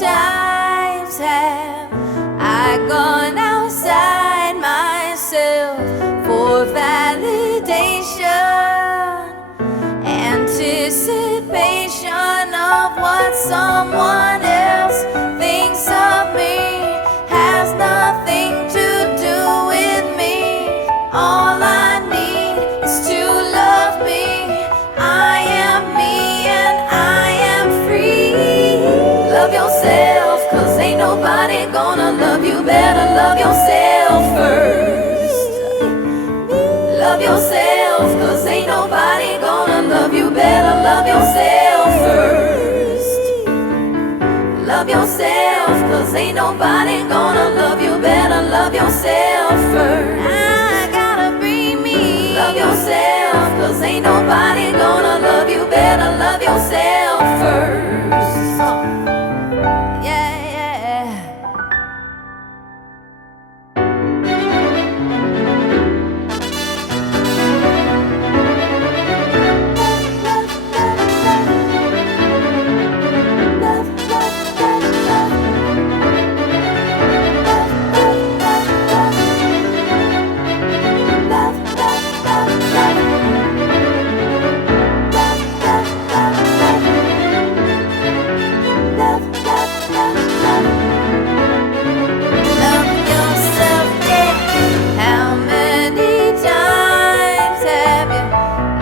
times have I gone outside myself for validation, anticipation of what someone else thinks of me has nothing to do with me. All I need is to love me. I am me and I am free. Love yourself, 'cause ain't nobody gonna love you better. Love yourself first. Love yourself, 'cause ain't nobody gonna love you better. Love yourself first. Love yourself, 'cause ain't nobody gonna love you better. Love yourself first. I gotta be me. Love yourself, 'cause ain't nobody gonna love you better. Love yourself first. Yeah, yeah.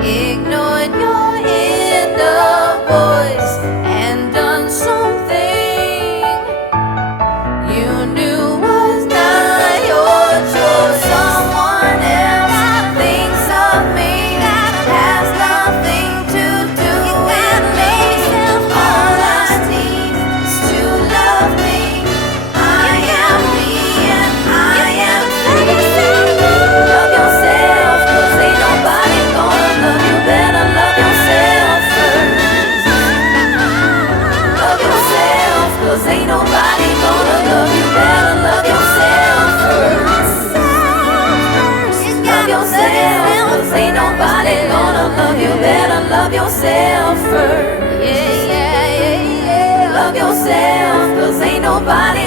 Ignored your inner voice and done something you knew was not your choice. Someone else thinks of me, has nothing to do with me. All I need is to love me. I am me and I am free. Love yourself, 'cause ain't nobody gonna love you better. Love yourself first. Love yourself, 'cause ain't nobody gonna love you better. Love yourself first. Love yourself, 'cause ain't nobody gonna love you better. Love yourself first. Yeah, yeah, yeah, yeah. Love yourself, 'cause ain't nobody